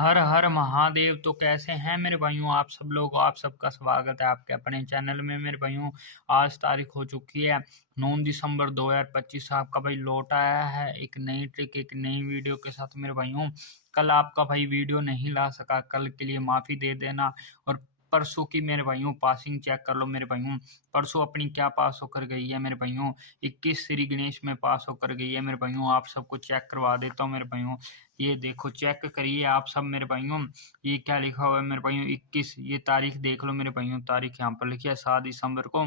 हर हर महादेव। तो कैसे हैं मेरे भाइयों आप सब लोग। आप सबका स्वागत है आपके अपने चैनल में मेरे भाइयों। आज तारीख हो चुकी है 9 दिसंबर 2025। आपका भाई लौट आया है एक नई ट्रिक एक नई वीडियो के साथ मेरे भाइयों। कल आपका भाई वीडियो नहीं ला सका, कल के लिए माफ़ी दे देना। और परसों की मेरे भाइयों पासिंग चेक कर लो मेरे भाइयों। परसों अपनी क्या पास होकर गई है मेरे भाइयों। 21 श्री गणेश में पास होकर गई है मेरे भाइयों। आप सबको चेक करवा देता हूँ मेरे भाइयों। ये देखो चेक करिए आप सब मेरे भाइयों। ये क्या लिखा हुआ है मेरे भाइयों 21। ये तारीख देख लो मेरे भाइयों। तारीख यहाँ पर लिखी है 7 दिसंबर को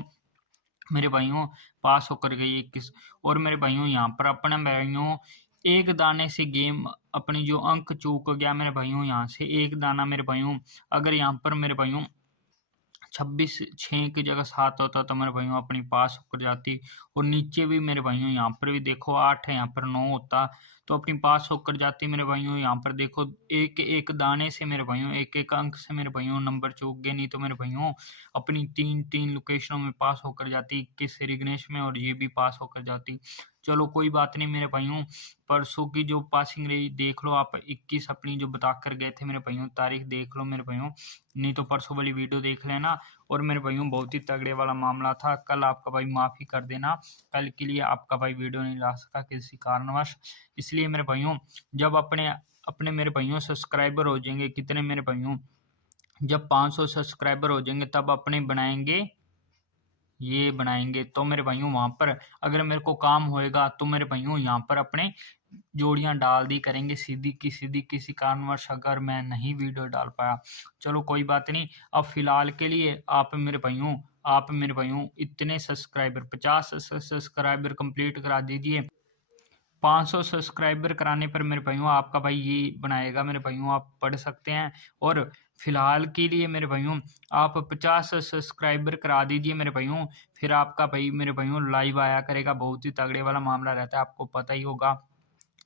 मेरे भाइयों पास होकर गई 21। और मेरे भाइयों यहाँ पर अपने भाइयों एक दाने से गेम अपनी जो अंक चूक गया मेरे भाइयों। यहाँ से एक दाना मेरे भाइयों। अगर यहाँ पर मेरे भाइयों 26/6 की जगह 7 होता तो मेरे भाइयों अपनी पास होकर जाती। और नीचे भी मेरे भाइयों यहाँ पर भी देखो 8 है, यहाँ पर 9 होता तो अपनी पास होकर जाती मेरे भाइयों। यहाँ पर देखो एक एक दाने से मेरे भाइयों एक एक अंक से मेरे भाइयों नंबर चूक गए, नहीं तो मेरे भाइयों अपनी तीन तीन लोकेशनों में पास होकर जाती। 21 श्री गणेश में और ये भी पास होकर जाती। चलो कोई बात नहीं मेरे भाइयों। परसों की जो पासिंग रही देख लो आप। 21 अपनी जो बता कर गए थे मेरे भाइयों, तारीख देख लो मेरे भाइयों। नहीं तो परसों वाली वीडियो देख लेना। और मेरे भाइयों बहुत ही तगड़े वाला मामला था। कल आपका भाई माफ़ी कर देना, कल के लिए आपका भाई वीडियो नहीं ला सका किसी कारणवश। इसलिए मेरे भाइयों जब अपने अपने मेरे भाइयों सब्सक्राइबर हो जाएंगे, कितने मेरे भाइयों, जब 500 सब्सक्राइबर हो जाएंगे तब अपने बनाएंगे, ये बनाएंगे तो मेरे भाइयों वहां पर अगर मेरे को काम होएगा तो मेरे भाइयों यहाँ पर अपने जोड़ियां डाल दी करेंगे सीधी की सीधी। किसी कारणवश अगर मैं नहीं वीडियो डाल पाया, चलो कोई बात नहीं। अब फिलहाल के लिए आप मेरे भाइयों इतने सब्सक्राइबर 50 सब्सक्राइबर कंप्लीट करा दीजिए। 500 सब्सक्राइबर कराने पर मेरे भाइयों आपका भाई ये बनाएगा मेरे भाइयों, आप पढ़ सकते हैं। और फिलहाल के लिए मेरे भाइयों आप 50 सब्सक्राइबर करा दीजिए मेरे भाइयों। फिर आपका भाई मेरे भाइयों लाइव आया करेगा। बहुत ही तगड़े वाला मामला रहता है, आपको पता ही होगा।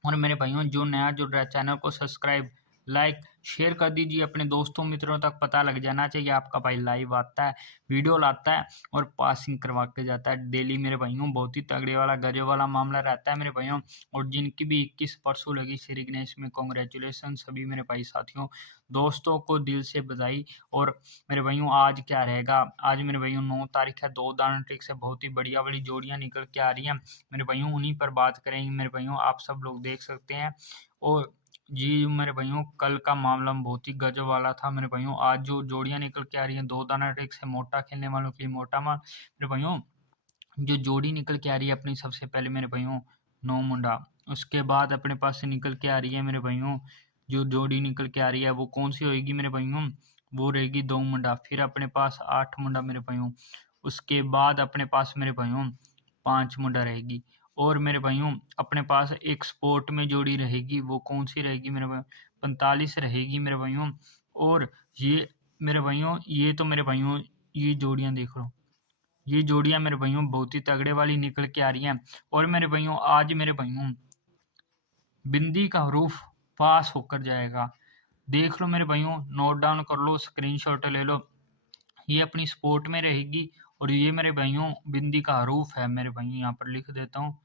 और मेरे भाइयों जो नया जुड़ रहा है चैनल को सब्सक्राइब लाइक शेयर कर दीजिए अपने दोस्तों मित्रों तक। पता लग जाना चाहिए आपका भाई लाइव आता है, वीडियो लाता है और पासिंग करवा के जाता है डेली मेरे भाइयों। बहुत ही तगड़े वाला गजब वाला मामला रहता है मेरे भाइयों। और जिनकी भी 21 परसों लगी श्री गणेश में, कॉन्ग्रेचुलेसन सभी मेरे भाई साथियों दोस्तों को दिल से बधाई। और मेरे भाइयों आज क्या रहेगा, आज मेरे भाइयों 9 तारीख है। दो दाना ट्रिक से बहुत ही बढ़िया वाली जोड़ियां निकल के आ रही हैं मेरे भाइयों, उन्हीं पर बात करेंगे मेरे भाइयों। आप सब लोग देख सकते हैं। और जी मेरे भाइयों कल का मामला बहुत ही गजब वाला था मेरे भाइयों। आज जो जोड़ियां निकल के आ रही हैं दो दाना ट्रिक से, मोटा खेलने वालों के लिए मोटा माल मेरे भाइयों। जो जोड़ी निकल के आ रही है अपनी सबसे पहले मेरे भाइयों 9 मुंडा। उसके बाद अपने पास से निकल के आ रही है मेरे भाइयों, जो जोड़ी निकल के आ रही है वो कौन सी होगी मेरे भाइयों, वो रहेगी 2 मुंडा। फिर अपने पास 8 मुंडा मेरे भाइयों। उसके बाद अपने पास मेरे भाइयों 5 मुंडा रहेगी। और मेरे भाइयों अपने पास एक स्पोर्ट में जोड़ी रहेगी, वो कौन सी रहेगी मेरे भाइयों, 45 रहेगी मेरे भाइयों। और ये मेरे भाइयों ये तो मेरे भाइयों ये जोड़ियां देख लो, ये जोड़ियां मेरे भाइयों बहुत ही तगड़े वाली निकल के आ रही हैं। और मेरे भाइयों आज मेरे भाइयों बिंदी का हरूफ पास होकर जाएगा। देख लो मेरे भाइयों, नोट डाउन कर लो, स्क्रीनशॉट ले लो। ये अपनी स्पोर्ट में रहेगी। और ये मेरे भाइयों बिंदी का हरूफ है मेरे भाइयों, यहाँ पर लिख देता हूँ।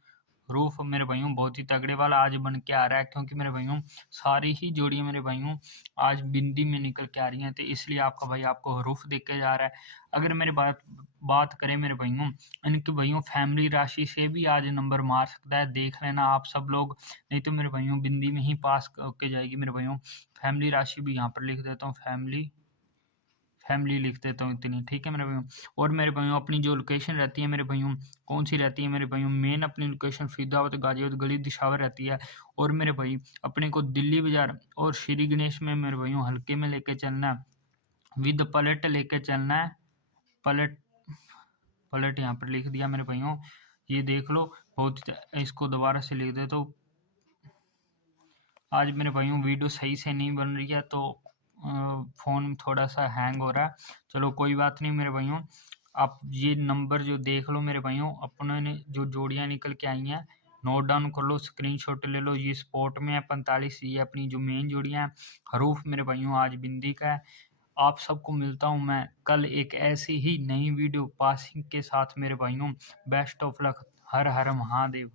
रूफ मेरे भाइयों बहुत ही तगड़े वाला आज बन के आ रहा है, क्योंकि मेरे भाइयों सारी ही जोड़ियां मेरे भाइयों आज बिंदी में निकल के आ रही हैं, तो इसलिए आपका भाई आपको रूफ देख के जा रहा है। अगर मेरे बात बात करें मेरे भाइयों, इनके भाइयों फैमिली राशि से भी आज नंबर मार सकता है, देख लेना आप सब लोग। नहीं तो मेरे भाइयों बिंदी में ही पास होके जाएगी मेरे भाइयों। फैमिली राशि भी यहाँ पर लिख देता हूँ, फैमिली फैमिली लिख देता हूँ इतनी, ठीक है मेरे भाइयों। और मेरे भाइयों अपनी जो लोकेशन रहती है मेरे भाइयों, कौन सी रहती है मेरे भाइयों, मेन अपनी लोकेशन फरीदाबाद गाजियाबाद गली दिशावर रहती है। और मेरे भाई अपने को दिल्ली बाजार और श्री गणेश में मेरे भाइयों हल्के में लेके चलना है, विद पलट लेके चलना है। पलट पलट यहाँ पर लिख दिया मेरे भाइयों, ये देख लो। बहुत इसको दोबारा से लिख दे तो आज मेरे भाइयों वीडियो सही से नहीं बन रही है, तो फ़ोन थोड़ा सा हैंग हो रहा है। चलो कोई बात नहीं मेरे भाइयों। आप ये नंबर जो देख लो मेरे भाइयों, अपने ने जो जोड़ियां निकल के आई हैं नोट डाउन कर लो, स्क्रीनशॉट ले लो। ये स्पोर्ट में है 45, ये अपनी जो मेन जोड़ियां हैं। हरूफ मेरे भाइयों आज बिंदी का है। आप सबको मिलता हूं मैं कल एक ऐसी ही नई वीडियो पासिंग के साथ मेरे भाइयों। Best of luck. Her her Mahadev.